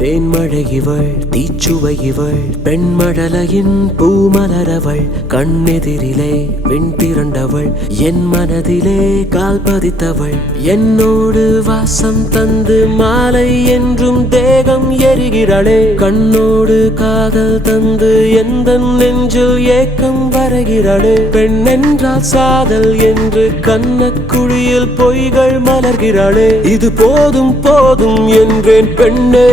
தேன்மழை இவள் தீச்சுவை இவள் பெண்மழலையின் பூமலரவள் கண்ணெதிரிலே விண் திரண்டவள் என் மனதிலே கால் பதித்தவள் என்னோடு வாசம் தந்து மாலை என்றும் தேகம் எரிகிறாளே கண்ணோடு காதல் தந்து எந்த நெஞ்சில் ஏக்கம் வரைகிறாளே பெண் என்றால் சாதல் என்று கண்ணக்குழியில் பொய்கள் மலர்கிறாளே இது போதும் போதும் என்றேன் பெண்ணே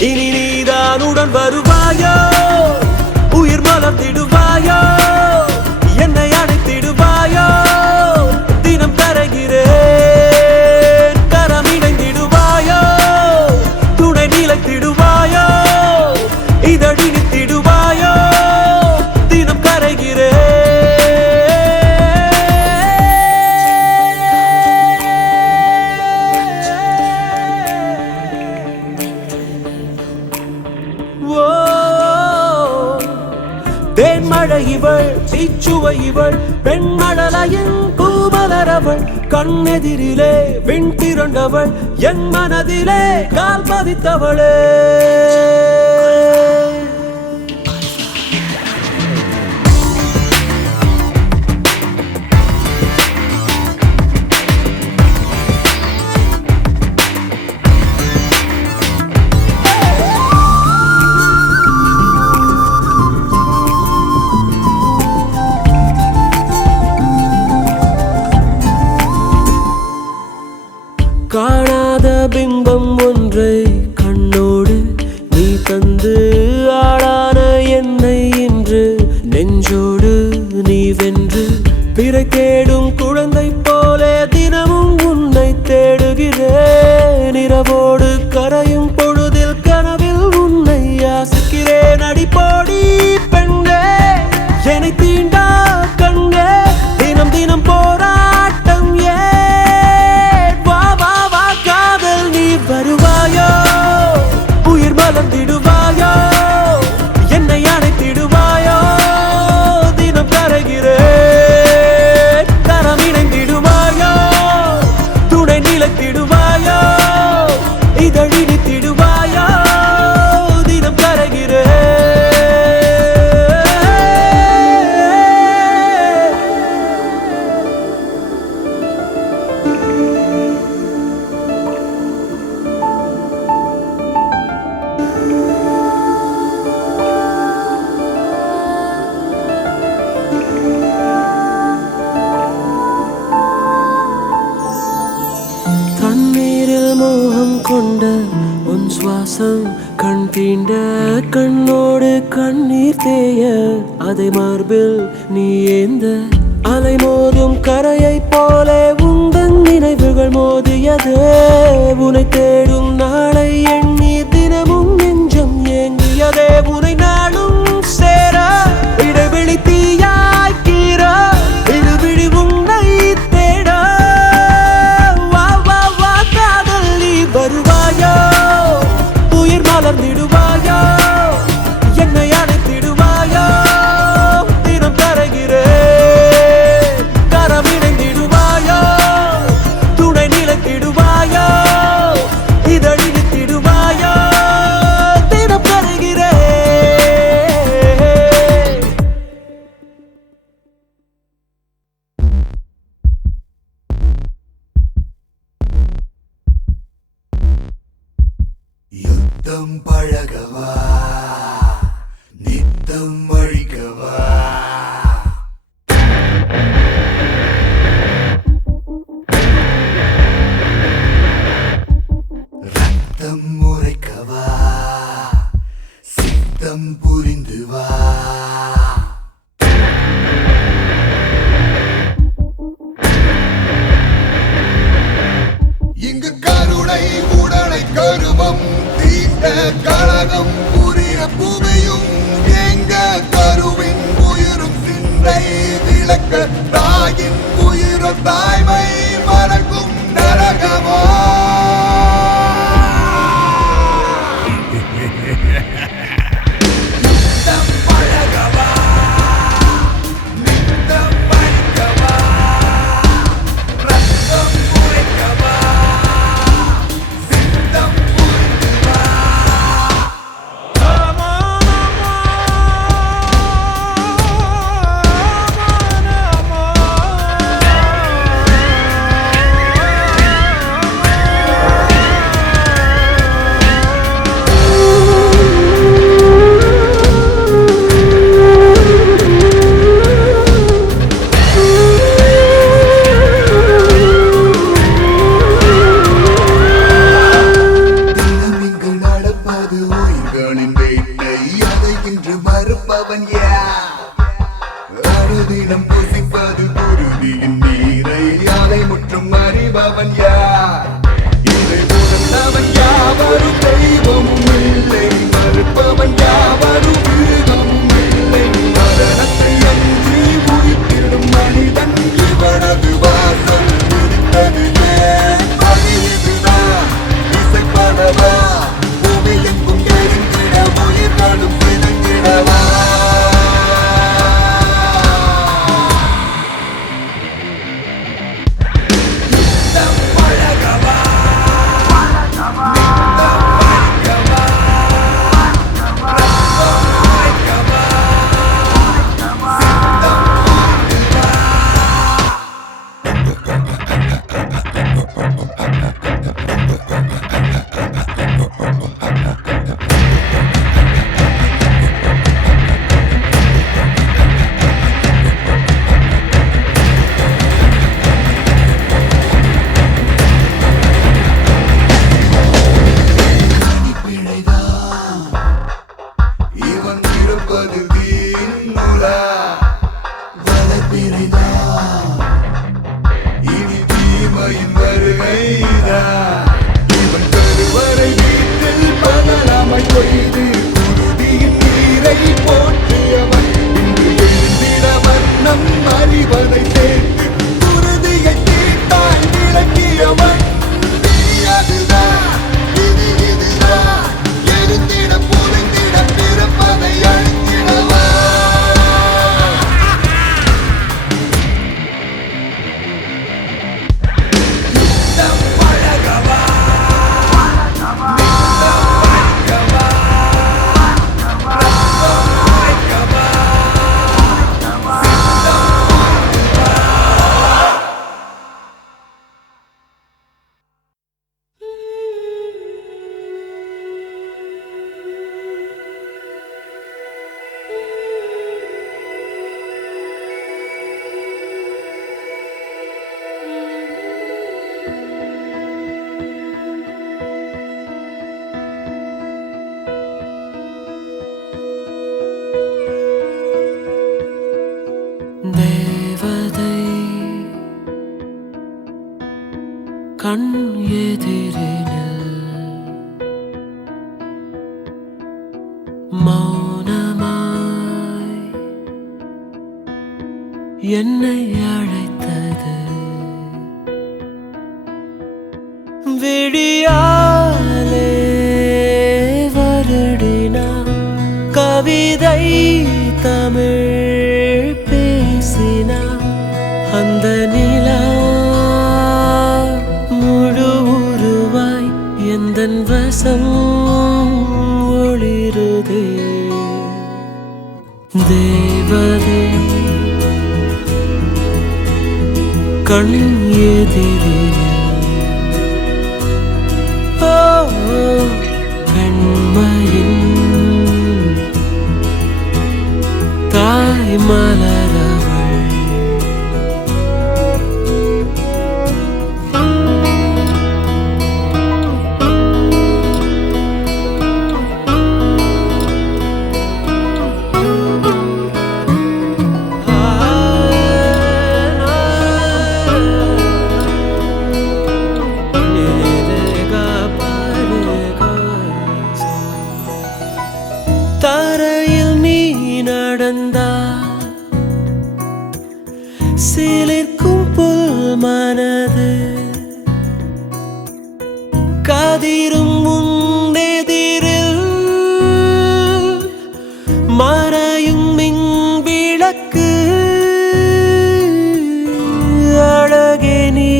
இனி நீதான் உடன் வருவாயோ உயிர் மலர்ந்திடுவாயோ என்னை அழைத்திடுவாயோ தினம் கரைகிறேன் கரம் இணைந்திடுவாயோ துணை நிலைத்திடுவாயோ இதழினித்திடுவாயோ தினம் கரைகிறேன் தேன்மழை இவள் தீச்சுவை இவள் பெண்மழலையின் பூமலரவள் கண்ணெதிரிலே விண் திரண்டவள் என் மனதிலே கால் பதித்தவளே காணாத பிம்பம் ஒன்றை கண்ணோடு நீ தந்து ஆளான என்னை இன்று நெஞ்சோடு நீ வென்று பிறை தேடும் குழந்தை போலே தினமும் உன்னை தேடுகிறேன் இரவோடு கரையும் பொழுதில் கனவில் உன்னை யாசிக்கிறேன் அடிப்போடி பெண்ணே என்னை தீண்டா கண்ணே தினம் தினம் போராட்டம் வருவாயோ உயிர் மலர்ந்திடுவாயோ என்னை அழைத்திடுவாயோ தினம் கரைகிறேன் கரம் இணைந்திடுவாயோ துணை நிலைத்திடுவாயோ இதழினித்திடுவாயோ தினம் கரைகிறேன் தண்ணீரில் மோகம் கொண்ட உன் சுவாசம் கண் தீண்ட கண்ணோடு கண்ணீர் தேய அதை மார்பில் நீ ஏந்த அலை மோதும் கரையை போல உந்தன் நினைவுகள் மோதியதே உனை தேடும் நாளை எண்ணி தினமும் நெஞ்சம் ஏங்கியதே உனை நாளும் சேர இடைவெளி தீயாய்க்கிற இழுவிழி உன்னை தேட வருவாயோ உயிர் மலர்ந்திடுவாயோ என்னை அழைத்திடுவாயோ தினம் கரைகிறேன் கரம் இணைந்திடுவாயோ துணை நிலைத்திடுவாயோ இதழினித்திடுவாயோ தினம் கரைகிறேன் யுத்தம் பழகவா நித்தம் அழிக்கவா ரத்தம் முறைக்கவா சித்தம் புரிந்து வா இங்கு கருணை உடலை கருவம் தீண்ட கழகம் புரிய புகையும் எங்க கருவின் உயிரும் சிந்தை விளக்க தாயின் உயிரோ தாய்மை மறக்கும் நரகமோ என்பவன் யார்? இதை உணர்ந்தவன் யாவரும் தெய்வமும் இல்லை, மறுப்பவன் யாவரும் மிருகமும் இல்லை. மரணத்தை அஞ்சி உயிர்த்திடும் மனிதன் இவனது வாசல் முடித்தது ஏன்? அது இதுதான் இசைப்படவா, பூமி எங்கும் எரிந்திட உயிர்களும் பிணைந்திடவா? இவன் இருப்பது தீன்னுலா வளர்ப்பிறைதான், இனி தீமையின் வருகைதான். இவன் கருவறை வீட்டில் பகலாமை கொய்து குருதியின் நீரை போற்றியவன் இன்று எழுந்திட வண்ணம் அறிவதை சேர்த்து குருதியை தீட்டாய் விளக்கியவன். நீ அதுதான், இது இதுதான், எழுந்திட புரிந்திட பிறப்பதை அழித்திடவா? தேவதை கண் எதிரினில் மௌனமாய் என்னை அழைத்தது. விடியாலே வருடினா கவிதை தமிழ் பேசினா அந்த நிலா முழு உருவாய் எந்தன் வசம் ஒளிருதே. தேவதே கண் எதிரில் பெண்மையின் தாய் மலரவள். தரையில் நீ நடந்தால் சிலிர்க்கும் புல் மனது கதிரும் முன்னெதிரில் மறையும் மின் விளக்கு. அழகே நீ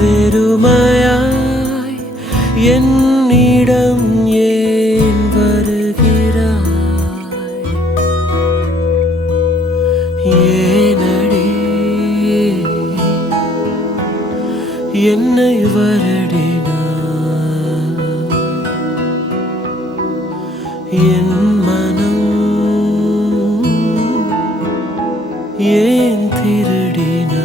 வெறுமையாய் என்னிடம் ஏன் வருகிறாய்? ஏனடி என்னை வருடினாய்? என் மனம் ஏன் திருடினாய்?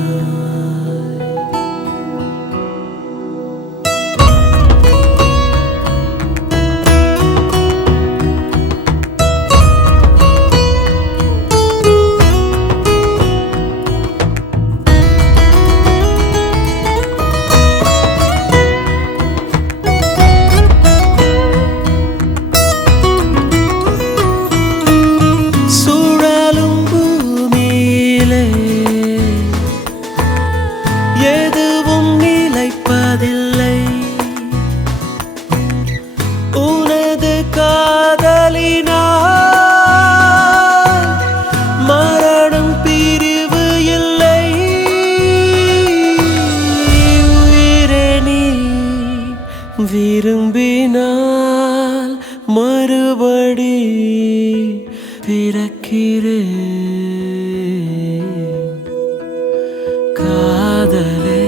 காதலே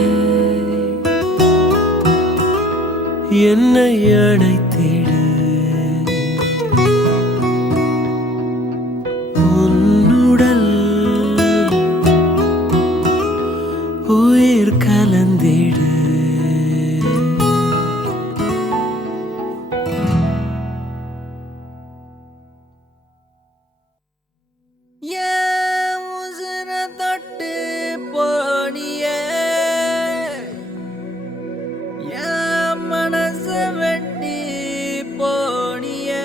என்னை அழைத்திடு உன்னுடல் உயிர் கலந்திடு ஏன் உசுர தொட்டு போனியே என் மனச வெட்டி போனியே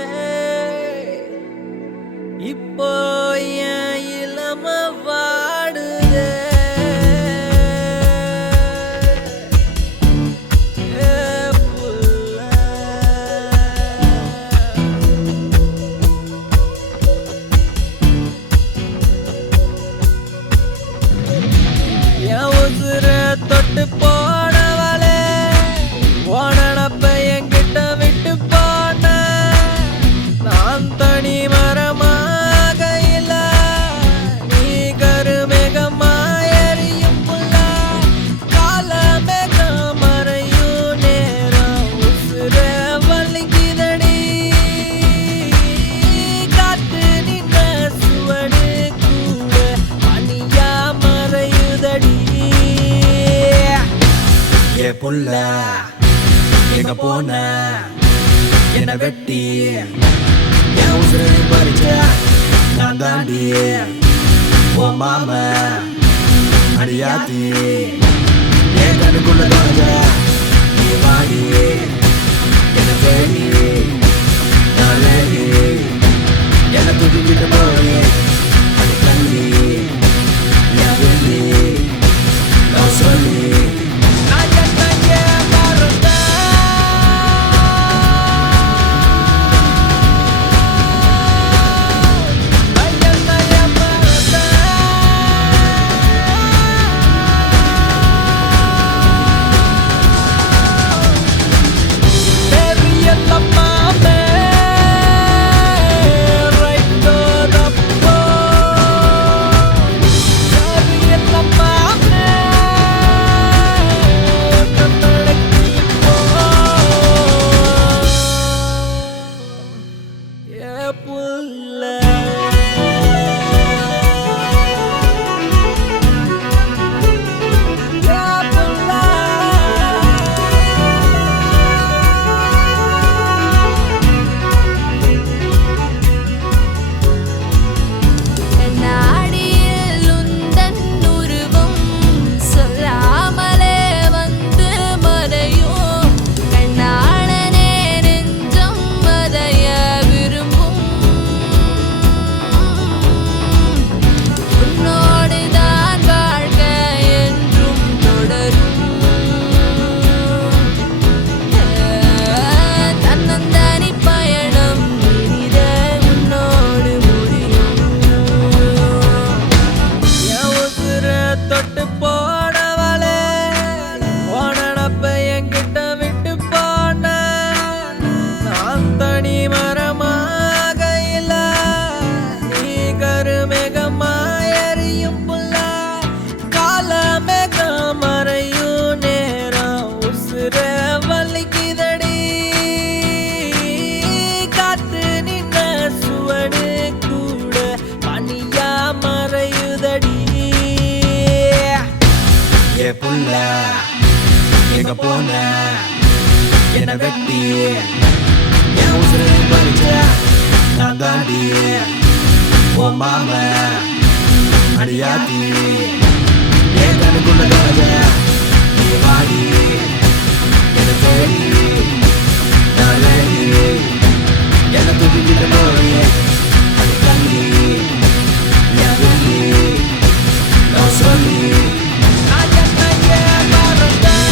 இப்போ என் இளம வாடுதே புள்ள என் உசுர தொட்டு போனவளே ஓனப்ப என்கிட்ட விட்டு போன நான் தனி மரமாக இல்ல நீ கருமேகமா எரியும் புள்ள காலமேகம் மறையும் நேரம் உசுர வலிக்குதடி காத்து நின்ன சுவடு கூட பனியா மறையுதடி ஏ புள்ள எங்க போன என்ன வெட்டி என் உசுரை பறிச்ச நான் தாண்டி ஓ மாம அடியாத்தி என் கண்ணுக்குள்ள நுழைஞ்ச நீ வாடி என்ன தேடி நான் லேடி என்ன தூக்கிக்கிட்டு போய் அது கண்ணி என் வெள்ளி நான் சொல்லி நான் என்னைய மறந்தேன் நான் என்னைய மறந்தேன் தெரியல மாமே ரைட்டோ தப்போ தெரியல மாமே கண்ணடக்கி போ ஏ புள்ள கண்ணாடியில் உந்தன் உருவம் சொல்லாமலே வந்து மறையும் கண்ணாளனே நெஞ்சம் அதைய விரும்பும் உன்னோடுதான் வாழ்க்கை என்றும் தொடரும் தன்னந்தனி பயணம் இனித உன்னோடு முடியும் என் உசுர தொட்டு போனவளே ஓனப்ப என்கிட்ட விட்டு போன நான் தனி மரமாக இல்ல நீ கருமேகமா எரியும் புள்ள காலமேகம் மறையும் நேரம் உசுர வலிக்குதடி காத்து நின்ன சுவடு கூட பனியா மறையுதடி ஏ புள்ள எங்க போன என்ன வெட்டி என் உசுரை பறிச்ச நான் தாண்டி ஓ மாம அடியாத்தி என் கண்ணுக்குள்ள நுழைஞ்ச நீ வாடி என்ன தேடி நான் லேடி என்ன தூக்கிக்கிட்டு போய் அது கண்ணி என் வெள்ளி நான் சொல்லி நான் என்னைய மறந்தேன்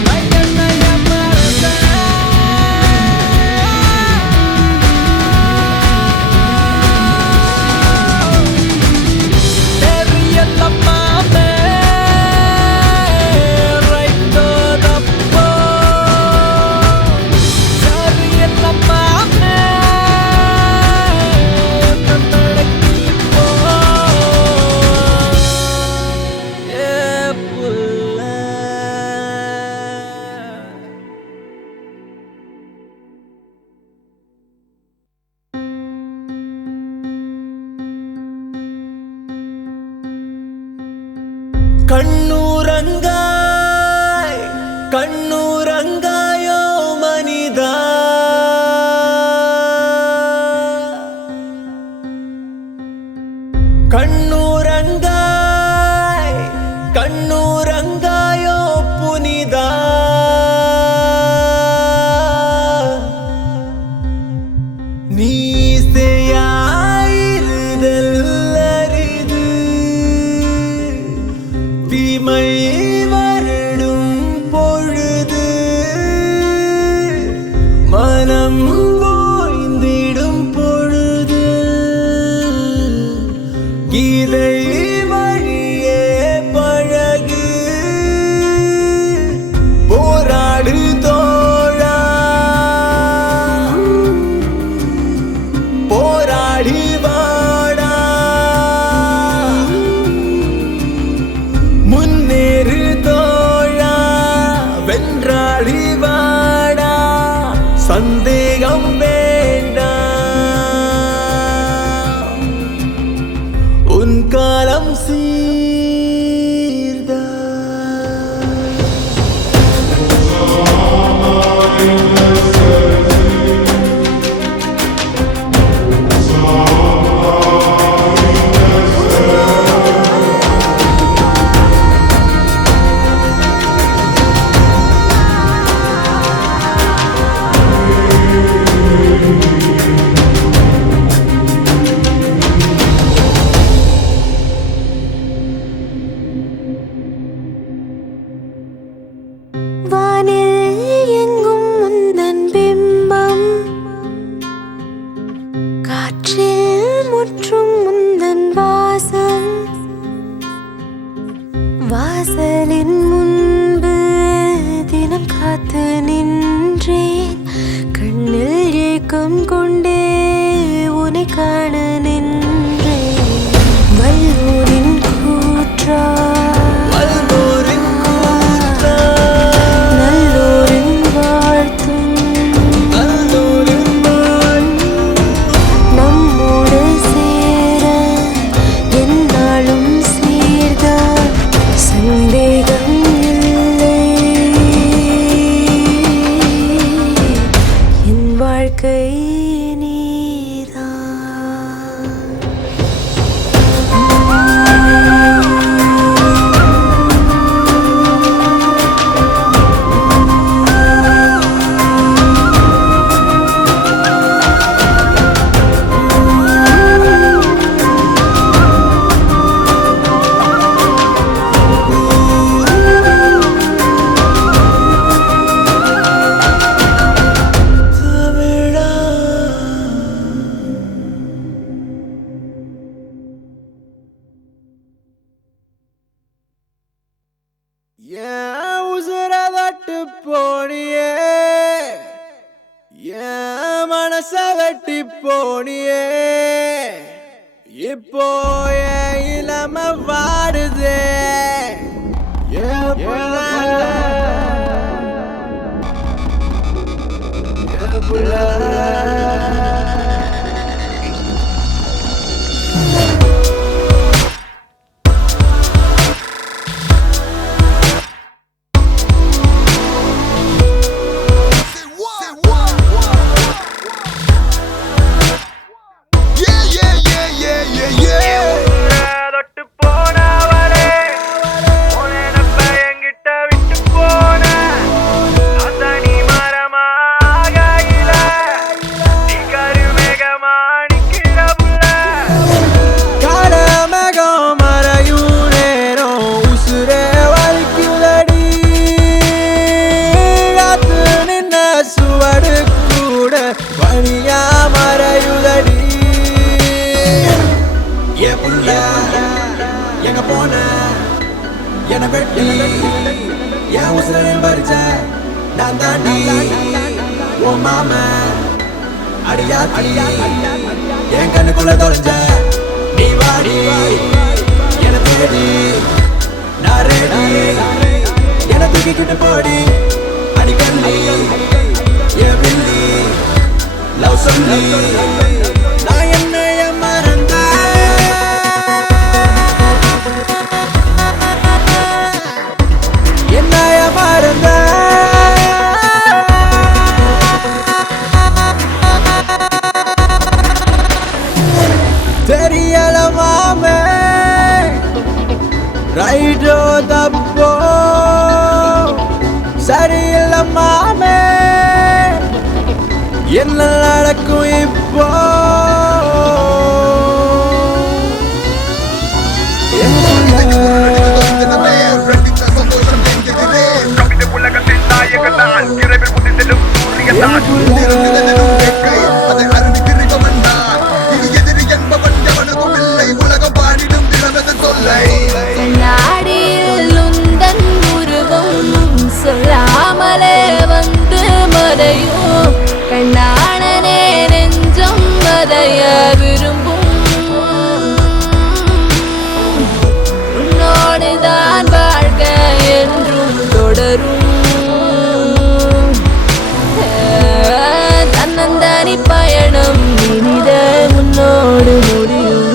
நான் என்னைய மறந்தேன் கண்ணூரங்காய் கண்ணூரங்காயோ புனிதா நீ செய்யாயிருதல்லரிது தீமை வருடும் பொழுது மனம் ஓய்ந்திடும் பொழுது கீதை வழியே பழகு போராடு தோழா போராடி வாடா முன்னேறு தோழா வென்றாடி வாடா சந்தேகம் வேண்டாம் உன் காலம் சீர்தா வானில் எங்கும் முந்தன் பிம்பம் காற்றில் முற்றும் முந்தன் வாசம் வாசலின் முன்பு தினம் காத்து நின்றேன் கண்ணில் ஏக்கம் கொண்டே உன்னை காண நின்றேன் வல்லூரின் கூற்றா வல்வோரின் கூற்றா நல்லோரின் வாழ்த்தும் நல்லோரின் வாழ்வு நம்மோடு சேர எந்நாளும் சீர்தான் சந்தேகம் இல்லை என் வாழ்க்கை நீதான் தமிழா ஏன் உசுர தட்டு போனியே ஏன் மனச வெட்டி போனியே இப்போ என் இளம வாடுதே ஏன் புள்ள? ஏன் புள்ள? தொட்டு போனவரே உனப்ப என்கிட்ட விட்டு போன அத்தனி மரமாகையில நீ கருமேகமா நிக்கிற புள்ள காலமேகம் மறையும் நேரம் உசுரே வலிக்குதடி காத்து நின்ன சுவடு கூட பனியா மறையுதடி ஏ புள்ள எங்க போன என வெட்டி என் உசுரன் பறிச்ச நான் தாண்டி உன் மாம அடியாத்தி என் கண்ணுக்குள்ள தொலைஞ்ச நீ வாடி என தேடி நான் ரெடி என தூக்கிக்கிட்டு போடி அடிக்கல்லி என் வில்லி லவ் சொல்லி நான் என்னைய மறந்தேன் என்னைய மறந்த தெரியல மாமே நடக்கும் இப்போ கவிதை உலகத்தின் நாயகனால் இரவில் முடி செல்லும் சூரியனால் அதை அருவி திரிபவன் தான் இனி எதிரி என்பவன் எவனுக்கும் இல்லை உலகம் பாடிடும் தினமெது சொல்லை கண்ணாடியில் உந்தன் உருவம் சொல்லாமலே வந்து மறையும் கண்ணாடனே நெஞ்சம் மதைய விரும்பும் உன்னோடுதான் வாழ்க்கை என்றும் தொடரும் தன்னந்தனி பயணம் இனித உன்னோடு முடியும்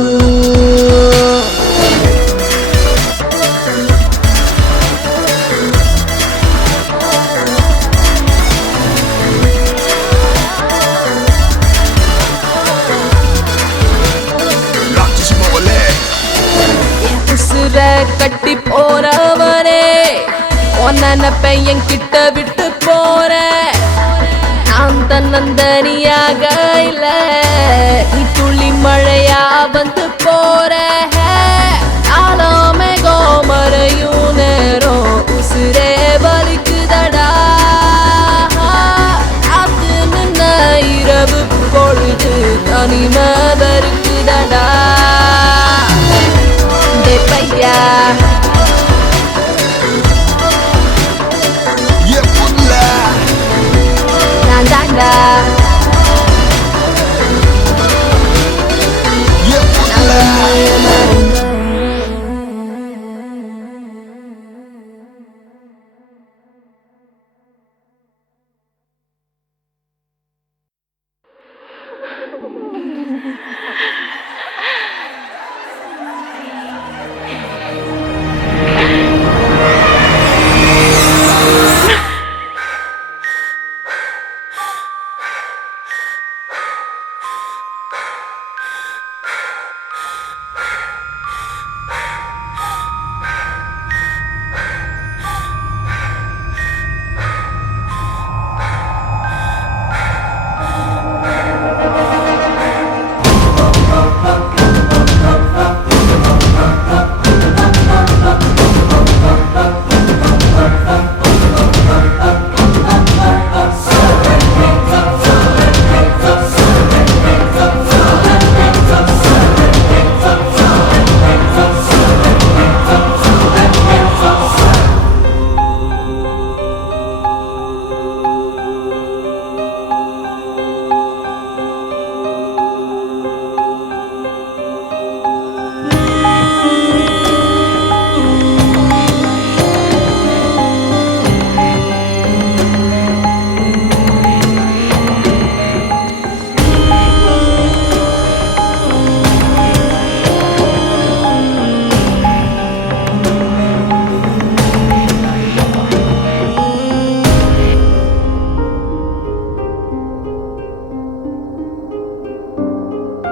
உசுர கட்டி போறவனே உன்ன பையன் கிட்ட விட்டு போற நான் தன்னந்தனியாக இல்ல நீ